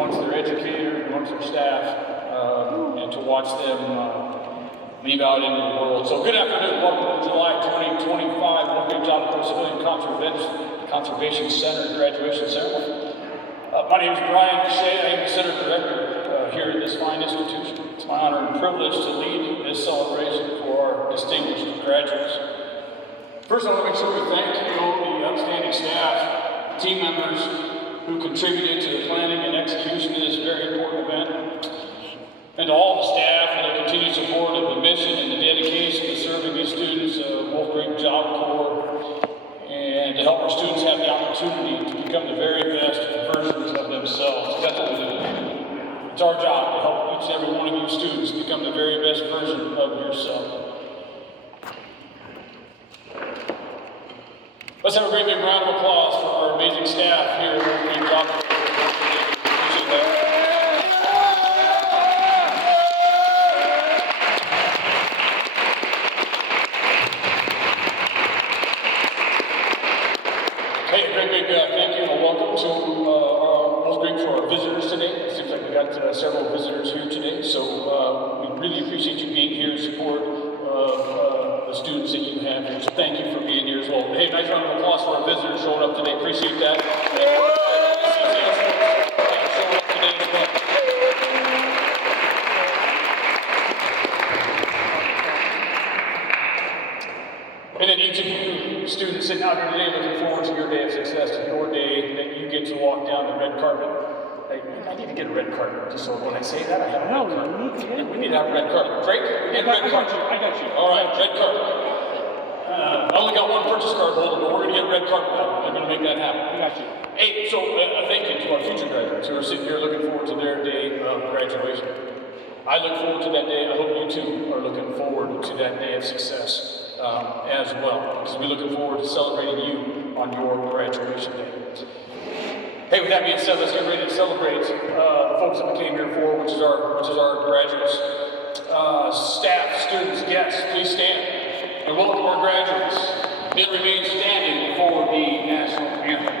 amongst their educators, amongst their staff, and to watch them leave out into the world. So good afternoon, welcome to the July 2025 Wolfgang JobCorps Civilian Conservation Center graduation ceremony. My name is Brian Shea. I am the Center Director here at this fine institution. It's my honor and privilege to lead this celebration for our distinguished graduates. First, I want to make sure we thank the outstanding staff, team members who contributed to the planning and execution of this very important event, and to all the staff for their continued support of the mission and the dedication to serving these students of Wolf Creek JobCorps, and to help our students have the opportunity to become the very best versions of themselves. That's what we do. It's our job to help each and every one of you students become the very best version of yourself. Let's have a great big round of applause for our amazing staff here at Wolf Creek JobCorps. Appreciate that. Hey, great big thank you and welcome to our Wolf Creek for our visitors today. It seems like we got several visitors here today, so we really appreciate you being here in support of the students that you have here. So thank you for being here as well. Hey, nice round of applause for our visitors showing up today. Appreciate that. Showing up today as well. And then each of you students sitting out here today looking forward to your day of success, to your day that you get to walk down the red carpet. I need to get a red carpet, just so when I say that, I have a red carpet. We need to have a red carpet. Drake, we need a red carpet. I got you. All right, red carpet. I only got one purchase card holder, but we're going to get a red carpet. They're going to make that happen. I got you. Hey, so thank you to our future graduates who are sitting here looking forward to their day of graduation. I look forward to that day. I hope you too are looking forward to that day of success as well, because we're looking forward to celebrating you on your graduation day. Hey, with that being said, let's get ready to celebrate the folks that we came here for, which is our graduates. Staff, students, guests, please stand and welcome our graduates. Then remain standing for the national anthem.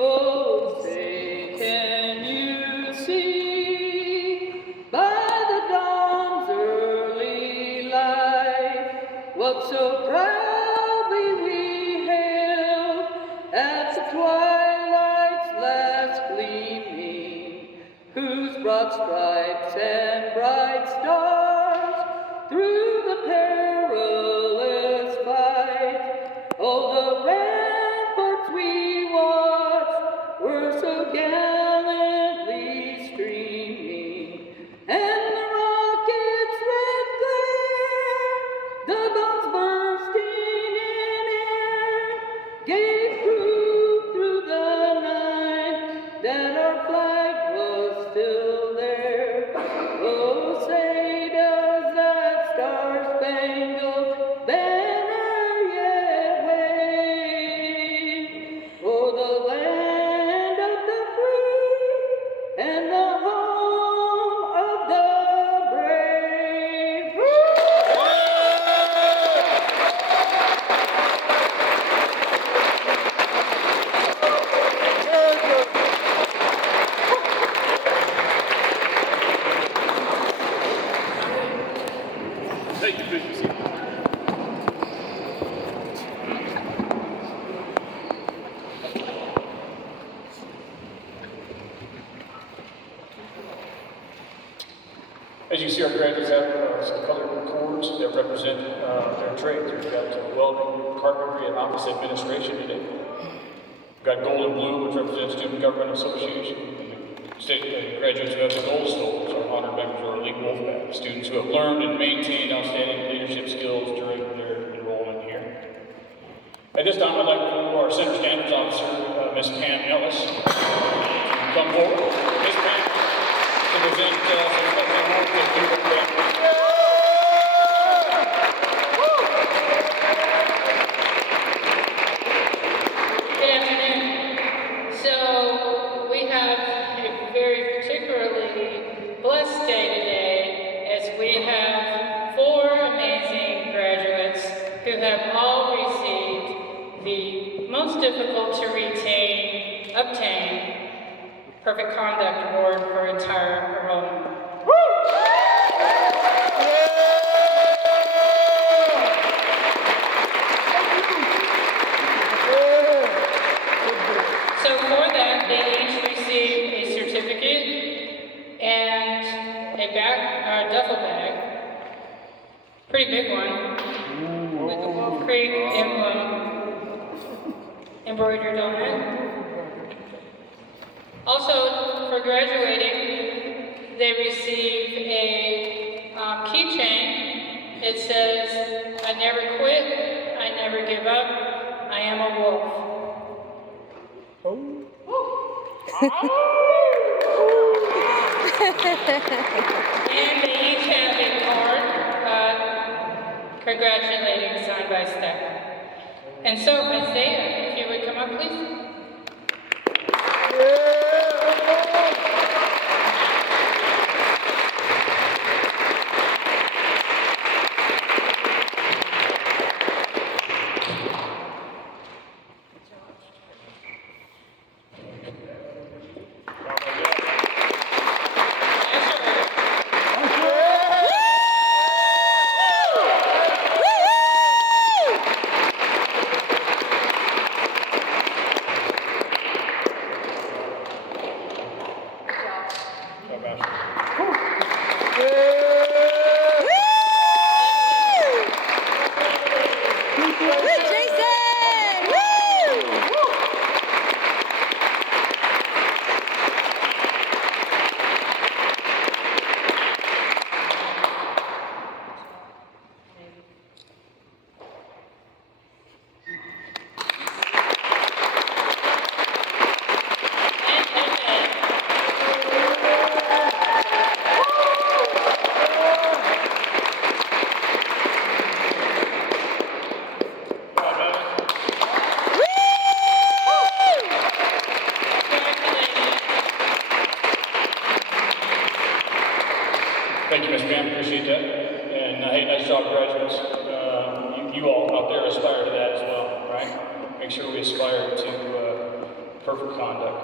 Oh, say, can you see by the dawn's early light what so proudly we hailed at the twilight's last gleaming, whose broad stripes and bright stars through the perilous fight, oh, the ramparts we watched were so gallantly streaming, and the rockets red glare, the bombs bursting in air, gave proof through the night that our flag was still there. Oh, say does that star-spangled banner yet wave o'er the land of the free and the home of the brave? Thank you, please be seated. As you see, our graduates have some colored cords that represent their trades. We've got welding, carpentry, and office administration today. We've got gold and blue, which represents Student Government Association. State graduates who have the gold stoles are honored members of our Elite Wolfpack, students who have learned and maintained outstanding leadership skills during their enrollment here. At this time, I'd like for our Center Standards Officer, Ms. Pam Ellis, to come forward. Ms. Pam, to present some special awards that you will grant. Good afternoon. So we have a very particularly blessed day today as we have 4 amazing graduates who have all received the most difficult to obtain Perfect Conduct Award for entire enrollment. So for that, they each received a certificate and a duffel bag, pretty big one, with the Wolf Creek emblem embroidered on it. Also, for graduating, they receive a keychain. It says, "I never quit, I never give up, I am a wolf." And they each have a card congratulating signed by staff. And so, Isaiah, if you would come up, please. Thank you, Ms. Pam, appreciate that. And hey, nice job, graduates. You all out there aspire to that as well, right? Make sure we aspire to perfect conduct.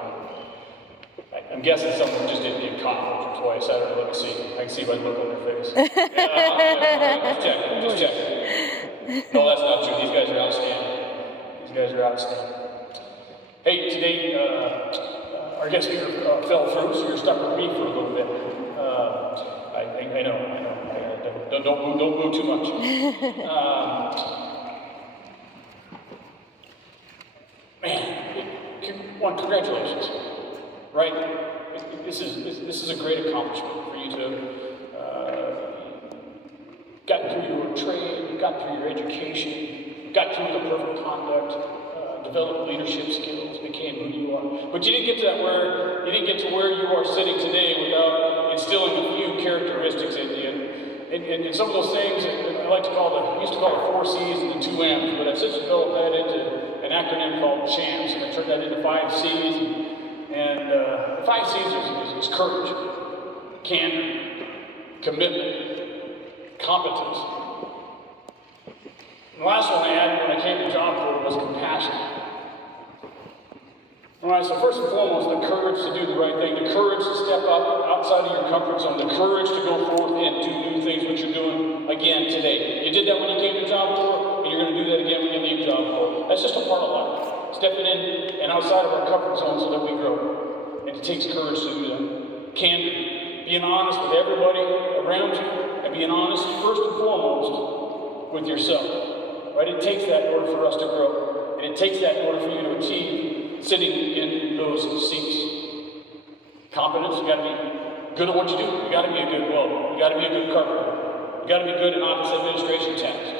I'm guessing someone just didn't get caught once or twice. I don't know, let me see. I can see by the look on their face. Just check. No, that's not true. These guys are outstanding. Hey, today, our guest speaker fell through, so you're stuck with me for a little bit. I know. Don't move too much. Congratulations, right? This is a great accomplishment for you to got through your trade, got through your education, got through the perfect conduct, developed leadership skills, became who you are. But you didn't get to where you are sitting today without instilling a few characteristics in you. And some of those things I like to used to call it 4 C's and the 2 M's, but I've since developed that into an acronym called CHAMPS, and I turned that into 5 C's. And the 5 C's is courage, candor, commitment, competence. And the last one I added when I came to JobCorps was compassion. All right, so first and foremost, the courage to do the right thing, the courage to step up outside of your comfort zone, the courage to go forth and do new things, which you're doing again today. You did that when you came to JobCorps, and you're going to do that again when you leave JobCorps. That's just a part of life, stepping in and outside of our comfort zone so that we grow. And it takes courage to do that. Candor, being honest with everybody around you, and being honest first and foremost with yourself. Right? It takes that in order for us to grow, and it takes that in order for you to achieve sitting in those seats. Competence, you got to be good at what you do. You got to be a good welder. You got to be a good carpenter. You got to be good at office administration tasks,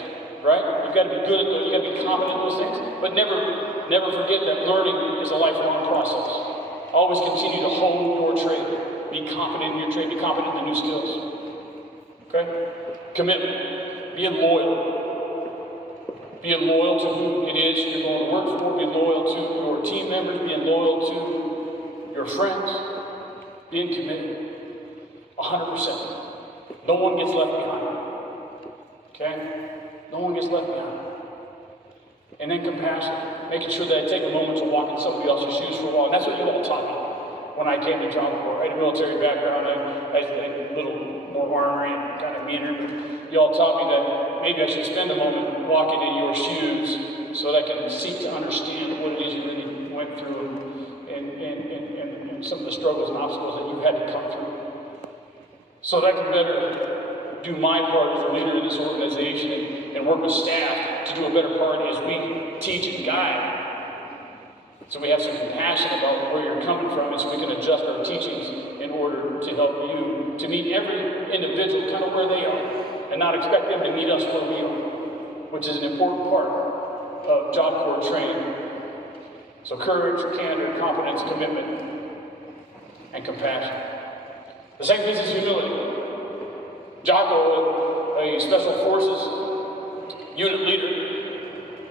right? You got to be good at those. You got to be competent in those things. But never forget that learning is a lifelong process. Always continue to hone your trade. Be competent in your trade. Be competent in the new skills. Okay? Commitment. Being loyal. Being loyal to who it is you're going to work for. Being loyal to your team members. Being loyal to your friends. Being committed. 100%. No one gets left behind. Okay? No one gets left behind. And then compassion. Making sure that I take a moment to walk in somebody else's shoes for a while. And that's what you all taught me when I came to JobCorps. I had a military background. I had a little more ornery and kind of meaner. But you all taught me that maybe I should spend a moment walking in your shoes so that I can seek to understand what it is you really went through and some of the struggles and obstacles that you've had to come through. So that I can better do my part as a leader in this organization and work with staff to do a better part as we teach and guide. So we have some compassion about where you're coming from, and so we can adjust our teachings in order to help you to meet every individual kind of where they are and not expect them to meet us where we are, which is an important part of JobCorps training. So courage, candor, competence, commitment, and compassion. The second piece is humility. Jocko, a Special Forces unit leader,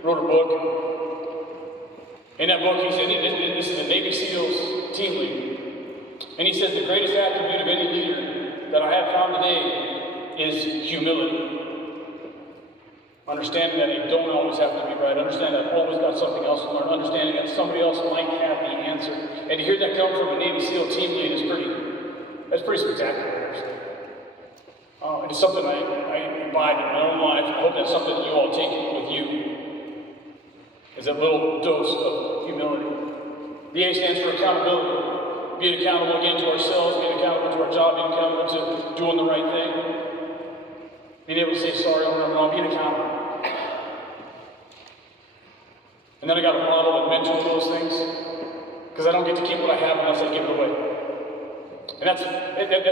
wrote a book. In that book, he said, this is a Navy SEALs team lead. And he says the greatest attribute of any leader that I have found today is humility. Understanding that you don't always have to be right. Understanding that I've always got something else to learn. Understanding that somebody else might have the answer. And to hear that come from a Navy SEAL team lead is pretty spectacular. And it's something I imbibe in my own life. I hope that's something that you all take with you. Is that little dose of humility. The A stands for accountability. Being accountable again to ourselves, being accountable to our job, being accountable to doing the right thing. Being able to say sorry when I'm wrong, being accountable. And then I got to model and mentor those things. Because I don't get to keep what I have unless I give it away. And that's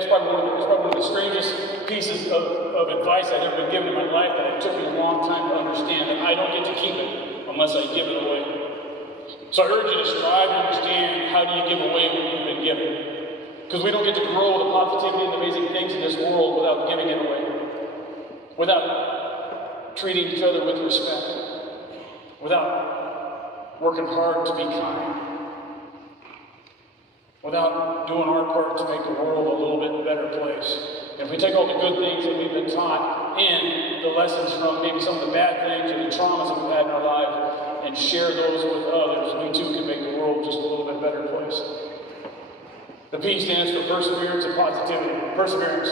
probably one of the strangest pieces of advice I've ever been given in my life, that it took me a long time to understand that I don't get to keep it unless I give it away. So I urge you to strive to understand, how do you give away what you've been given? Because we don't get to grow the positivity and amazing things in this world without giving it away. Without treating each other with respect. Without working hard to be kind. Without doing our part to make the world a little bit better place. And if we take all the good things that we've been taught and the lessons from maybe some of the bad things and the traumas that we've had in our lives and share those with others, we too can make the world just a little bit better place. The P stands for perseverance and positivity. Perseverance.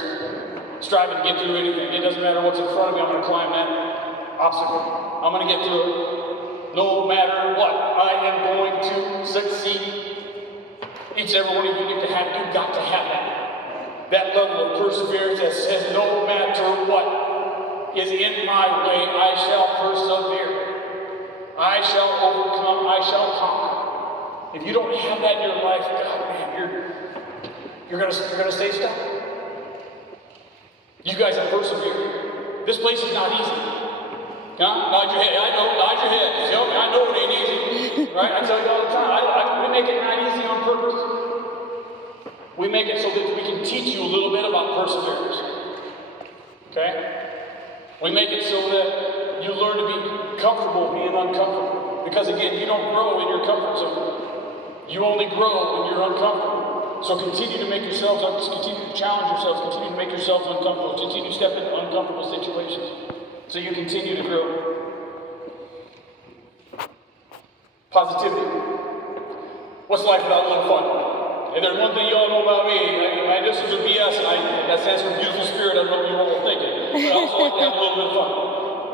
Striving to get through anything. It doesn't matter what's in front of me, I'm going to climb that obstacle. I'm going to get through it. No matter what, I am going to succeed. Each and every one of you you've got to have that level of perseverance that says, no matter what is in my way, I shall persevere. I shall overcome. I shall conquer. If you don't have that in your life, God, man, you're gonna stay stuck. You guys have persevered. This place is not easy. Nod your head. I know. Nod your head. I know it ain't easy. Right? I tell you all the time. We make it not easy on purpose. We make it so that we can teach you a little bit about perseverance. Okay? We make it so that you learn to be comfortable being uncomfortable. Because again, you don't grow in your comfort zone. You only grow when you're uncomfortable. So continue to make yourselves up, continue to challenge yourselves, continue to make yourselves uncomfortable, continue to step into uncomfortable situations. So you continue to grow. Positivity. What's life without a little fun? And there's one thing you all know about me. My initials are BS, and that stands for beautiful spirit. I don't know what you're all thinking. But I also like to have a little bit of fun.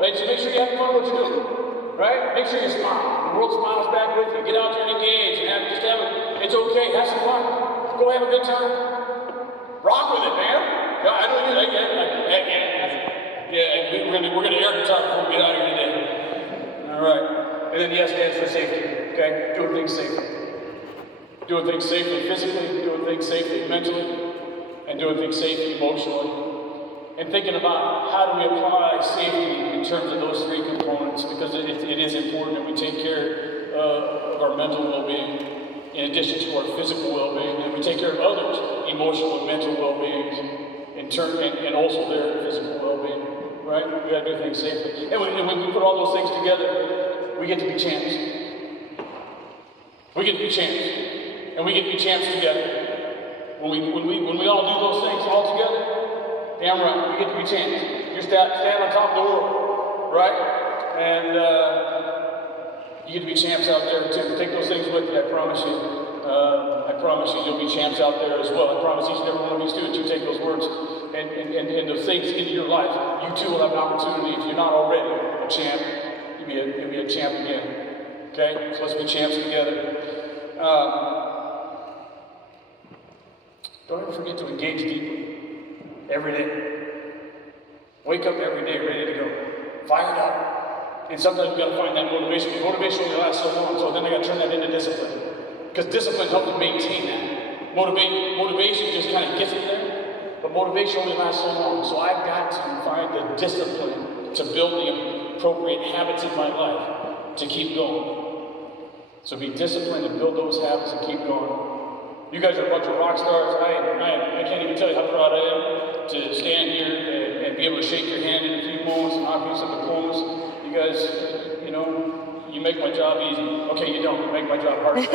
Right? So make sure you have fun with what you do. Right? Make sure you smile. The world smiles back with you. Get out there and engage. And it's okay. Have some fun. Go have a good time. Rock with it, man. I know you like that. Yeah, we're gonna air guitar before we get out of here today. All right. And then the S stands for safety. Okay? Doing things safely. Doing things safely physically, doing things safely mentally, and doing things safely emotionally. And thinking about how do we apply safety in terms of those three components, because it is important that we take care of our mental well-being in addition to our physical well-being, and we take care of others' emotional and mental well-being and also their physical well-being, right? We gotta do things safely. And when we put all those things together, we get to be champs. We get to be champs. And we get to be champs together. When we all do those things all together, damn right, we get to be champs. You stand on top of the world, right? And you get to be champs out there too. Take those things with you, I promise you. I promise you, you'll be champs out there as well. I promise each and every one of you students, you take those words and those things into your life. You too will have an opportunity, if you're not already a champ, you'll be a champ again. Okay? So let's be champs together. Don't ever forget to engage deeply every day. Wake up every day ready to go, fired up. And sometimes we got to find that motivation. Motivation only lasts so long, so then I got to turn that into discipline. Because discipline helps to maintain that. Motivation just kind of gets it there, but motivation only lasts so long. So I've got to find the discipline to build the appropriate habits in my life to keep going. So be disciplined and build those habits and keep going. You guys are a bunch of rock stars. I can't even tell you how proud I am to stand here and be able to shake your hand in a few moments and offer you some diplomas. You guys, you make my job easy. Okay, you don't. You make my job hard. Right?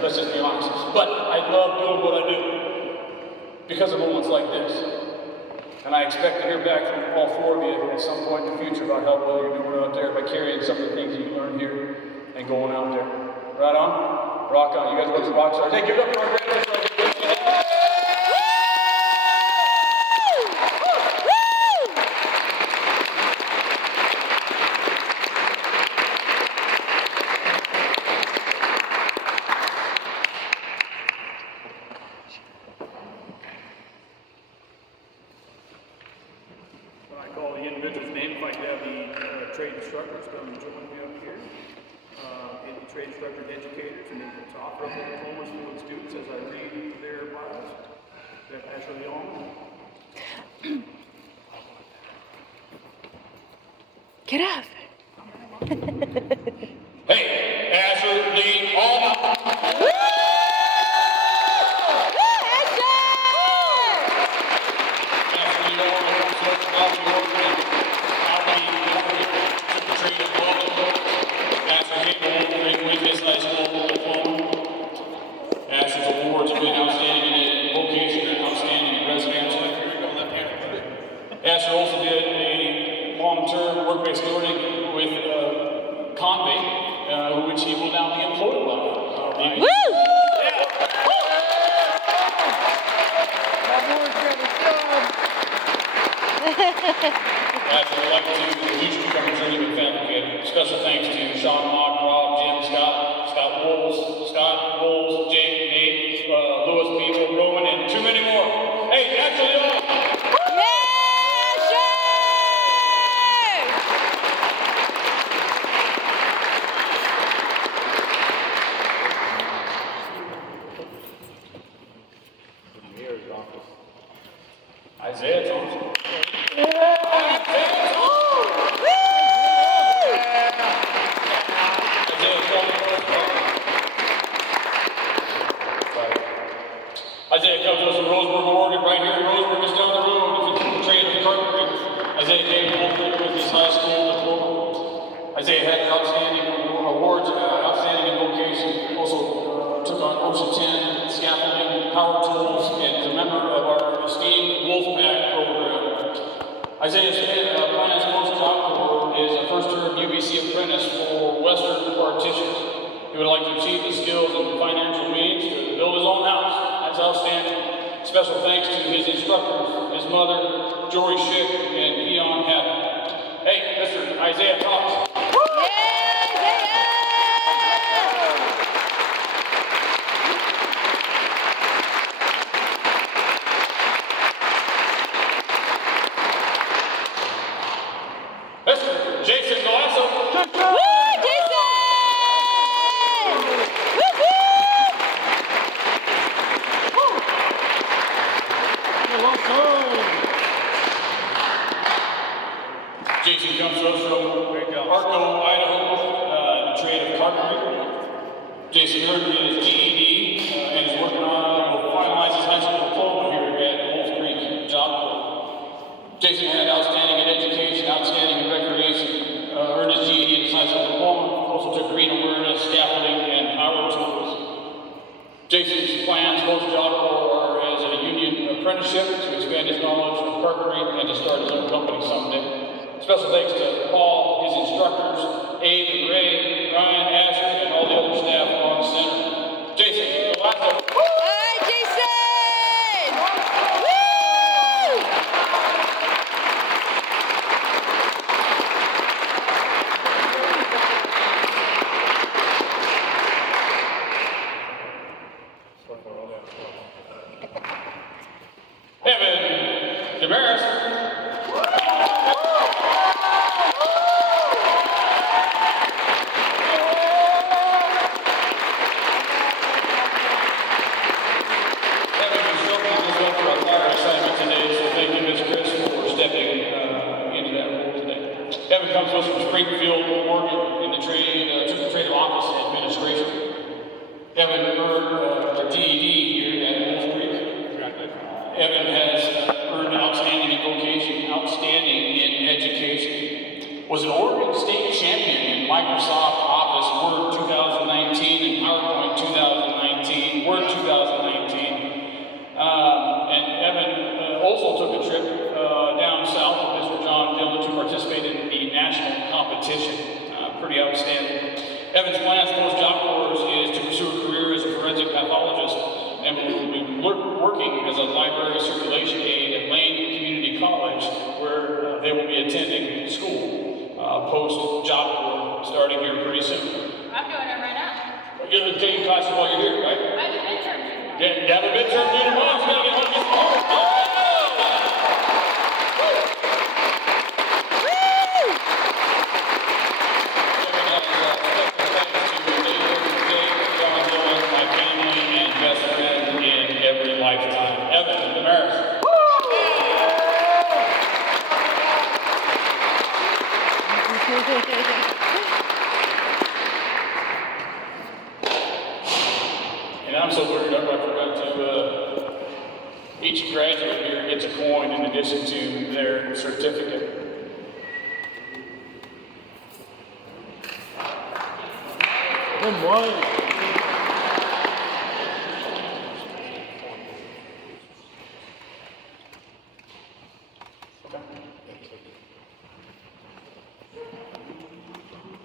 Let's just be honest. But I love doing what I do because of moments like this. And I expect to hear back from all four of you at some point in the future about how well you're doing out there by carrying some of the things that you learned here and going out there. Right on? Rock on. You guys are a bunch of rock stars. Hey, give it up for our graduates. I call the individual's name. If I could have the trade instructors come and join me up here. And the trade instructor and educators, and then to offer up the diplomas for the students as I read their bios. That Ashley Allman. Get up. Hey, Ashley Allman. Asher also did a long-term work-based learning with Convey, which he will now be employed by. Woo! I'd like to each become a journeyman family. Special thanks to Sean Mock, Rob, Jim, Scott Wolves, Jake, Nate, Louis, Peter, Roman, and too many more. Hey, actually, Isaiah Thompson. Isaiah comes to us from Roseburg, Oregon, right here. Roseburg is down the road. If it's trade of carpentry, Isaiah came with his high school diploma. Isaiah had outstanding awards, outstanding in vocation. Also took on Ocean 10, scaffolding, power tools, and is a member of our esteemed Wolfpack program. Isaiah plans post JobCorps is a first-term UBC apprentice for Western Partitions. He would like to achieve the skills and financial means to build his own house. That's outstanding. Special thanks to his instructors, his mother, Jory Schick, and Leon Haddon. Hey, Mr. Isaiah Thompson. Mr. Jason Galasso. Woo, Jason! Woo-hoo! Jason currently has his GED and is working on will finalize his high school diploma here at Wolf Creek JobCorps. Jason had outstanding in education, outstanding in recreation, earned his GED and his high school diploma, also took green awareness, scaffolding, and power tools. Jason's plans post-JobCorps are as a union apprenticeship to expand his knowledge of carpentry and to start his own company someday. Special thanks to Paul, his instructors, Abe and Ray, Ryan, Asher, and all the other staff on center. Jason, the last one. All right, Jason! Woo! Evan Damaris. Evan comes to us from Springfield, Oregon, in the trade, took the trade of office administration. Evan earned a GED here at Wolf Creek. Evan has earned outstanding in vocation, outstanding in education. Was an Oregon State champion in Microsoft Office Word 2019 and PowerPoint 2019, Word 2019. And Evan also took a trip down south with Mr. John Dillon to participate in the national competition. Pretty outstanding. Evan's plans post-JobCorps is to pursue a career as a forensic pathologist and will be working as a library circulation aide at Lane Community College, where they will be attending school post-JobCorps, starting here pretty soon. I'm doing it right now. You're taking classes while you're here, right? I have an internship. Yeah, you have a midterm due tomorrow, so you gotta get home and get some homework. And I'm so worried up, I forgot to, each graduate here gets a coin in addition to their certificate. Good morning.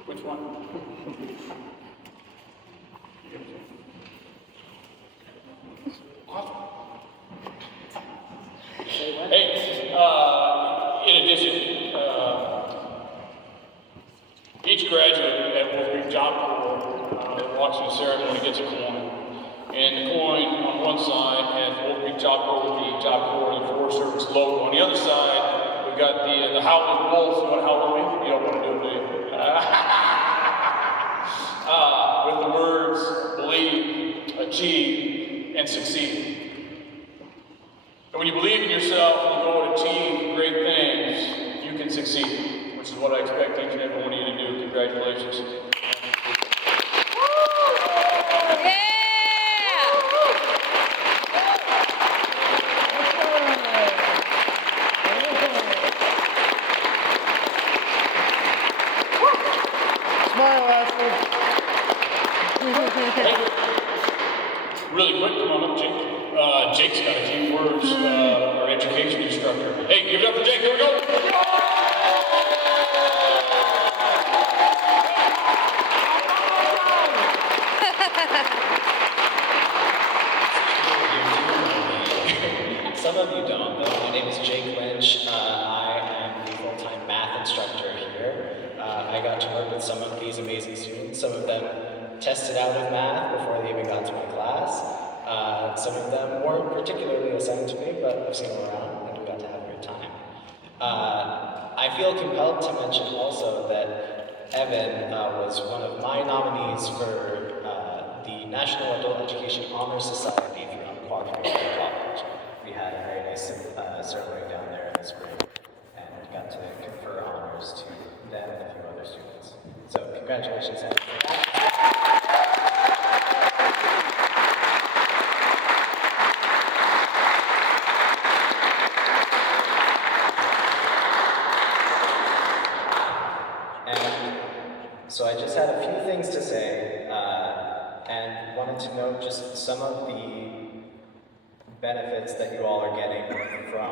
Which one? Hey, in addition, each graduate at Wolf Creek JobCorps that walks in the ceremony gets a coin. And the coin on one side has Wolf Creek JobCorps with the JobCorps and the Forest Service logo. On the other side, we've got the Howling Wolf. You want to howl with me? You don't want to do it, do you? With the words, believe, achieve, and succeed. And when you believe in yourself and you go and achieve great things, you can succeed, which is what I expect each and every one of you to do. Congratulations. Smile, Ashley. Really quick, come on up, Jake. Jake's got a few words, our education instructor. Hey, give it up for Jake, here we go. Some of you don't, though. My name is Jake Lynch. I am the full-time math instructor here. I got to work with some of these amazing students. Some of them tested out of math before they even got to my class. Some of them weren't particularly assigned to me, but I've seen them around and we got to have a great time. I feel compelled to mention also that Evan was one of my nominees for the National Adult Education Honor Society from Quad Community College. We had a very nice ceremony down there in the spring and got to confer honors to them and a few other students. So congratulations, Evan. and wanted to note just some of the benefits that you all are getting from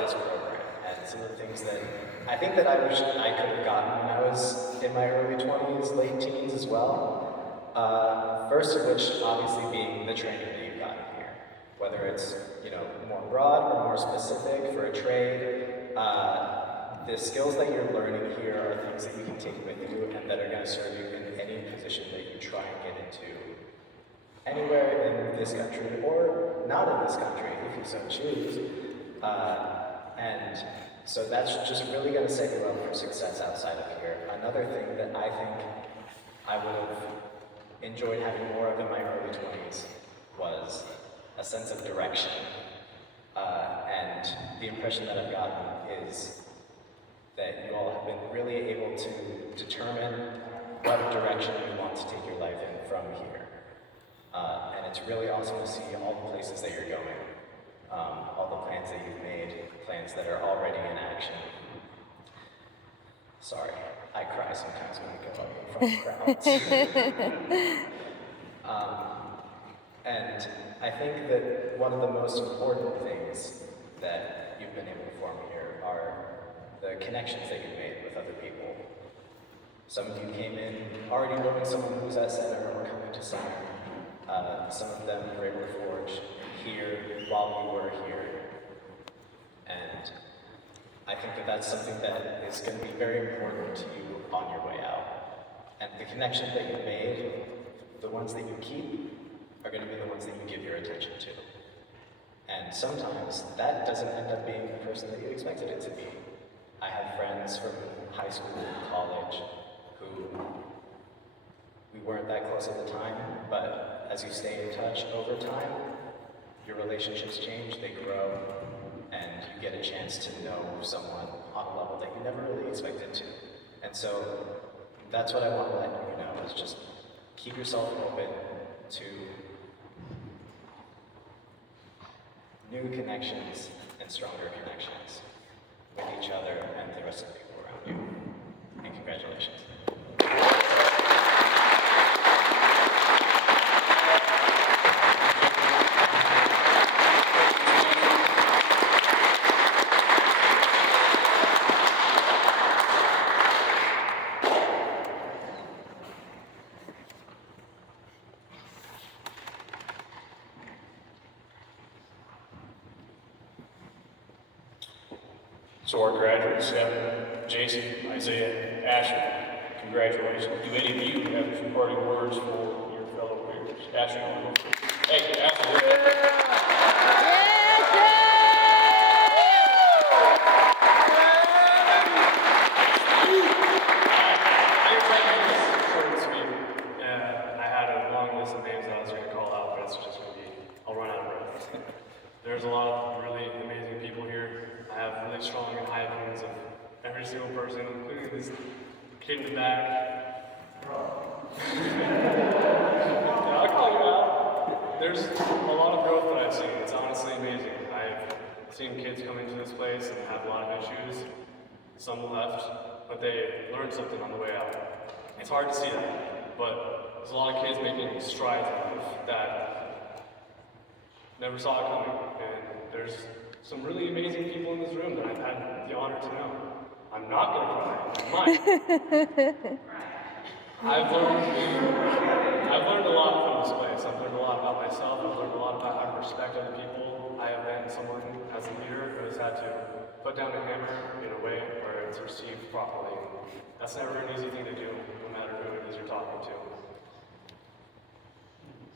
this program, and some of the things that I think that I wish I could have gotten when I was in my early 20s, late teens as well. First of which, obviously, being the training that you've gotten here, whether it's more broad or more specific for a trade. The skills that you're learning here are things that you can take with you and that are going to serve you in any position that you try and get into anywhere in this country or not in this country if you so choose. And so that's just really going to set you up for success outside of here. Another thing that I think I would have enjoyed having more of in my early 20s was a sense of direction. And the impression that I've gotten is that you all have been really able to determine what direction you want to take your life in from here. And it's really awesome to see all the places that you're going, all the plans that you've made, plans that are already in action. Sorry, I cry sometimes when I go up in front of crowds. And I think that one of the most important things that you've been able to form here are the connections that you've made with other people. Some of you came in already knowing someone who's at center or coming to center. Some of them were able to forge here while we were here. And I think that that's something that is going to be very important to you on your way out. And the connections that you've made, the ones that you keep, are going to be the ones that you give your attention to. And sometimes that doesn't end up being the person that you expected it to be. I have friends from high school and college who we weren't that close at the time, but as you stay in touch over time, your relationships change, they grow, and you get a chance to know someone on a level that you never really expected to. And so that's what I want to let you know, is just keep yourself open to new connections and stronger connections with each other and the rest of the people around you. And congratulations. So our graduates, Jason, Isaiah, Asher, congratulations. Do any of you have some parting words for your fellow peers? Asher, you want to go first? Hey, Asher. I had a long list of names that I was going to call out, but it's just going to be, I'll run out of breath. There's a lot of really amazing people here. I have really strong and high opinions of every single person, including this kid in the back. I'll call you out. There's a lot of growth that I've seen. It's honestly amazing. I've seen kids come into this place and have a lot of issues. Some left, but they learned something on the way out. It's hard to see that, but there's a lot of kids making strides in life that never saw it coming. And there's some really amazing people in this room that I've had the honor to know. I'm not gonna cry, I might. I've learned a lot from this place. I've learned a lot about myself. I've learned a lot about how to respect other people. I have been someone as a leader who has had to put down the hammer in a way where it's received properly. That's never an easy thing to do, no matter who it is you're talking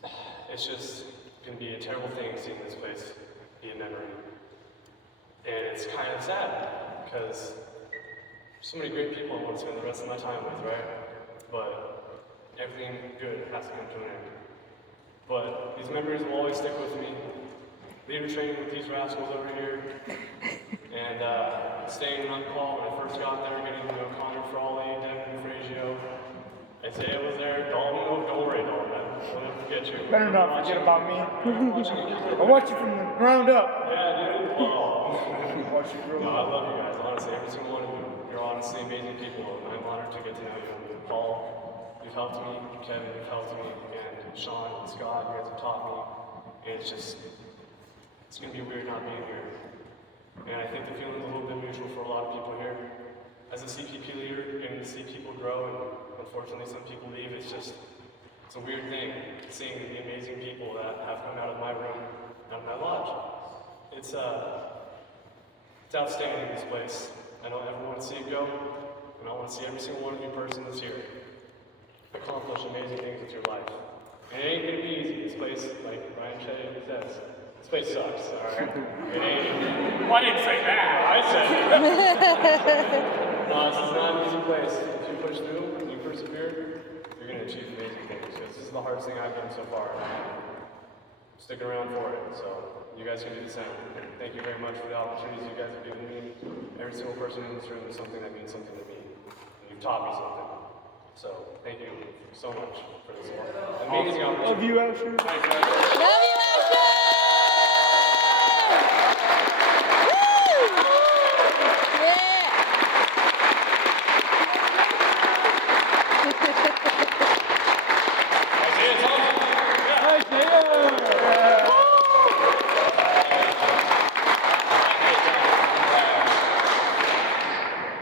to. It's just gonna be a terrible thing seeing this place be a memory. And it's kind of sad, because so many great people I want to spend the rest of my time with, right? But everything good has to come to an end. But these memories will always stick with me. Leader training with these rascals over here, and staying on call when I first got there, getting to know Connor Frawley, Devin Fragio. Isaiah was there, Dalton, don't worry, Dalton, I'll never forget you. Better not forget about me. I watch you from the ground up. Yeah, dude. Oh. Watch you grow No, I up. love you guys, honestly, every single one of you. You're honestly amazing people, and I'm honored to get to know you. Paul, You've helped me, Kevin, you've helped me, and Sean and Scott, you guys have taught me. And it's going to be weird not being here. And I think the feeling's a little bit mutual for a lot of people here. As a CPP leader, and to see people grow, and unfortunately some people leave, it's a weird thing, seeing the amazing people that have come out of my room, out of my lodge. It's outstanding, this place. I don't ever want to see it go, and I want to see every single one of you person that's here accomplish amazing things with your life. And it ain't gonna be easy. This place, like Brian Shea says, this place sucks, alright? It ain't easy. Well, I didn't say that, I said it. No, this is not an easy place. If you push through and you persevere, you're gonna achieve amazing things. This is the hardest thing I've done so far. Stick around for it, so you guys can do the same. Thank you very much for the opportunities you guys have given me. Every single person in this room is something that means something to me. And you've taught me something. So, thank you so much for this amazing opportunity. Love you, Asher. Thanks, guys. Love you, Asher! Woo! Yeah! Isaiah Thompson.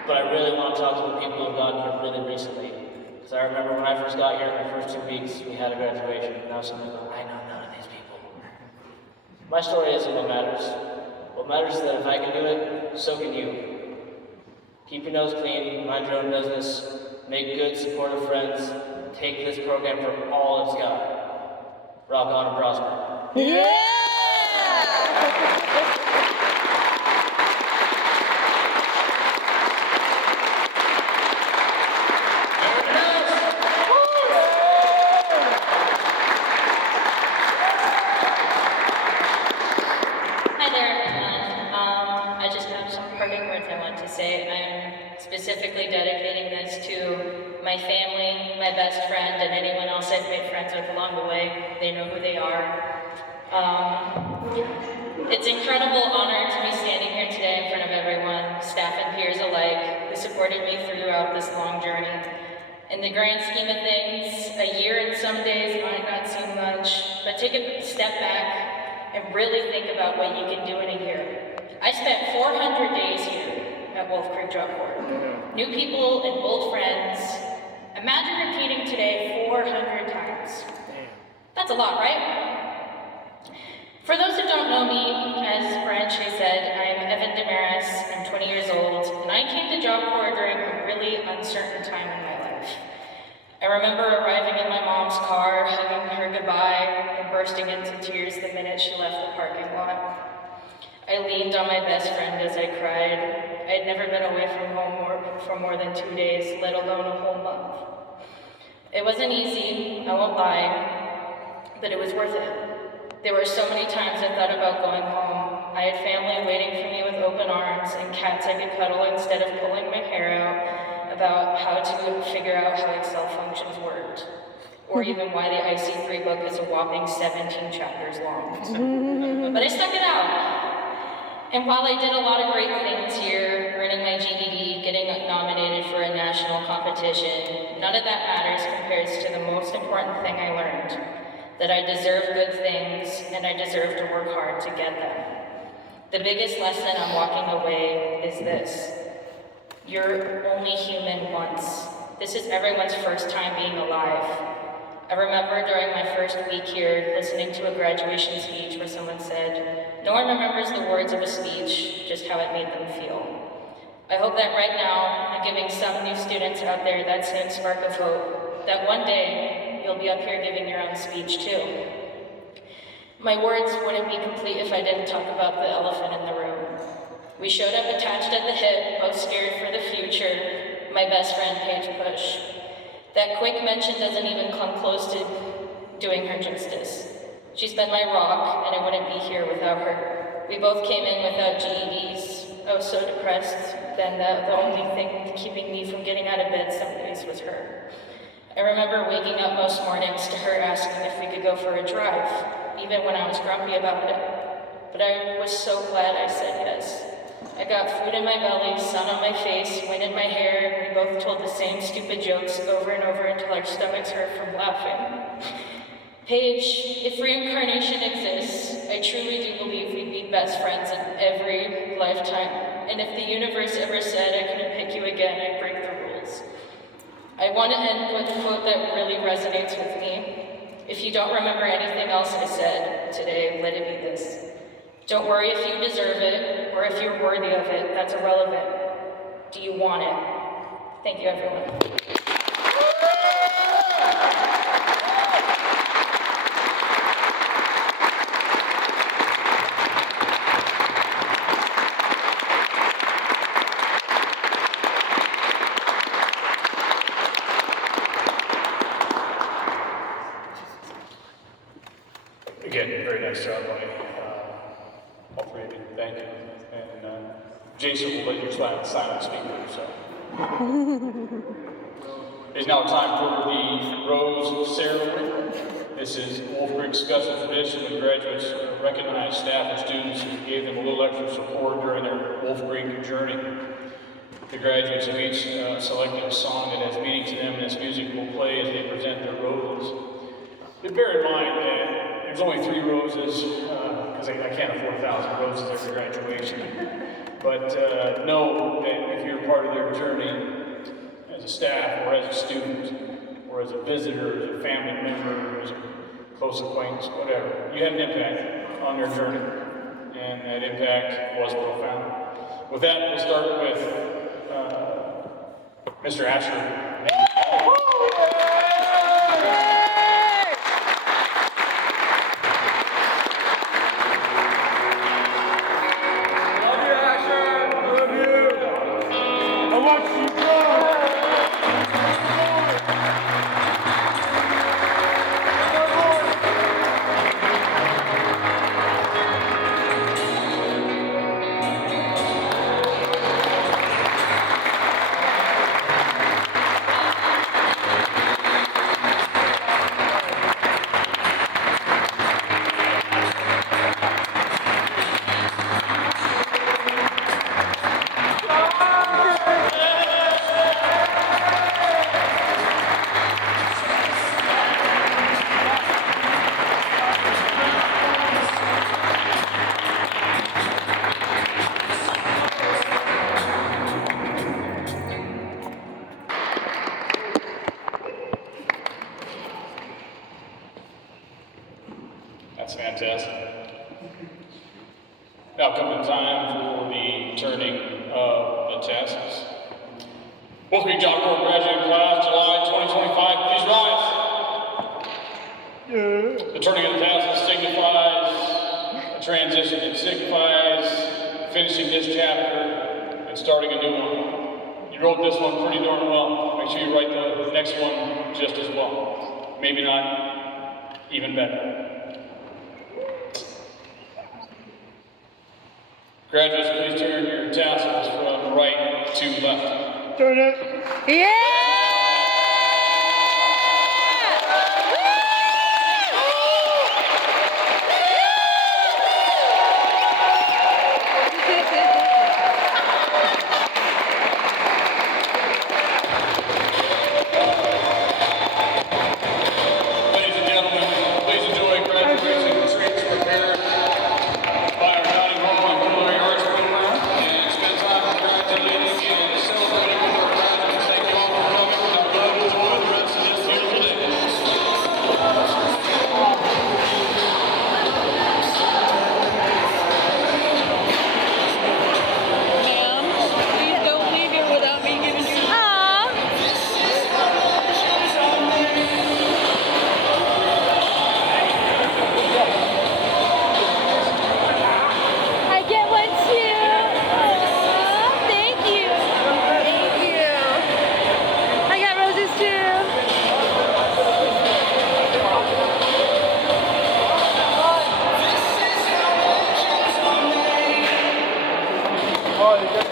But I really want to talk to the people who have gotten here really recently. Because I remember when I first got here, in my first 2 weeks, we had a graduation. And now someone's going, I know none of these people. My story isn't what matters. What matters is that if I can do it, so can you. Keep your nose clean, mind your own business, make good, supportive friends, take this program for all it's got. Rock on and prosper. Yeah! Hi there, everyone. I just have some parting words I want to say. I'm specifically dedicating this to my family, my best friend, and anyone else I've made friends with along the way. They know who they are. It's an incredible honor to be standing here today in front of everyone, staff and peers alike, who supported me throughout this long journey. In the grand scheme of things, a year and some days might not seem much, but take a step back and really think about what you can do in a year. I spent 400 days here at Wolf Creek JobCorps. New people and old friends. Imagine repeating today 400 times. That's a lot, right? For those who don't know me, as Brian Shea said, I'm Evan Damaris, I'm 20 years old, and I came to JobCorps during a really uncertain time in my life. I remember arriving in my mom's car, hugging her goodbye, and bursting into tears the minute she left the parking lot. I leaned on my best friend as I cried. I had never been away from home for more than 2 days, let alone a whole month. It wasn't easy, I won't lie, but it was worth it. There were so many times I thought about going home. I had family waiting for me with open arms and cats I could cuddle instead of pulling my hair out about how to figure out how Excel functions worked, or even why the IC3 book is a whopping 17 chapters long. But I stuck it out. And while I did a lot of great things here, earning my GED, getting nominated for a national competition, none of that matters compared to the most important thing I learned, that I deserve good things and I deserve to work hard to get them. The biggest lesson I'm walking away is this: you're only human once. This is everyone's first time being alive. I remember during my first week here, listening to a graduation speech where someone said, no one remembers the words of a speech, just how it made them feel. I hope that right now, I'm giving some new students out there that same spark of hope, that one day, you'll be up here giving your own speech too. My words wouldn't be complete if I didn't talk about the elephant in the room. We showed up attached at the hip, both scared for the future, my best friend Paige Push. That quick mention doesn't even come close to doing her justice. She's been my rock, and I wouldn't be here without her. We both came in without GEDs. I was so depressed, then the only thing keeping me from getting out of bed some days was her. I remember waking up most mornings to her asking if we could go for a drive, even when I was grumpy about it. But I was so glad I said yes. I got food in my belly, sun on my face, wind in my hair, and we both told the same stupid jokes over and over until our stomachs hurt from laughing. Paige, if reincarnation exists, I truly do believe we'd be best friends in every lifetime. And if the universe ever said I couldn't pick you again, I'd break the rules. I want to end with a quote that really resonates with me. If you don't remember anything else I said today, let it be this. Don't worry if you deserve it, or if you're worthy of it, that's irrelevant. Do you want it? Thank you, everyone. Again, very nice job by all three of you. Thank you. And Jason will let you silent speaker. So. It is now time for the Rose ceremony. This is Wolf Creek special tradition when graduates recognize staff and students who gave them a little extra support during their Wolf Creek journey. The graduates have each selected a song that has meaning to them, and this music will play as they present their roses. But bear in mind that there's only 3 roses, because I can't afford 1,000 roses every graduation. But know that if you're part of their journey, as a staff, or as a student, or as a visitor, as a family member, as a close acquaintance, whatever, you had an impact on their journey, and that impact was profound. With that, we'll start with Mr. Asher. That's fantastic. Now coming time for the turning of the tassels. Wolf Creek JobCorps graduating class, July 2025, please rise. The turning of the tassels signifies a transition. It signifies finishing this chapter and starting a new one. You wrote this one pretty darn well. Make sure you write the next one just as well. Maybe not even better. Graduates, please turn your tassels from right to left. Turn it. Yeah! Ladies and gentlemen, please enjoy graduation treats prepared by our County Home and Culinary Arts program, and spend time congratulating and celebrating with our graduates. Thank you all for coming. Have a good enjoy the rest of this beautiful day. Ma'am, please don't leave here without me giving you. Aw. I get one too. Aw, thank you. Thank you. I got roses too. Oh, you got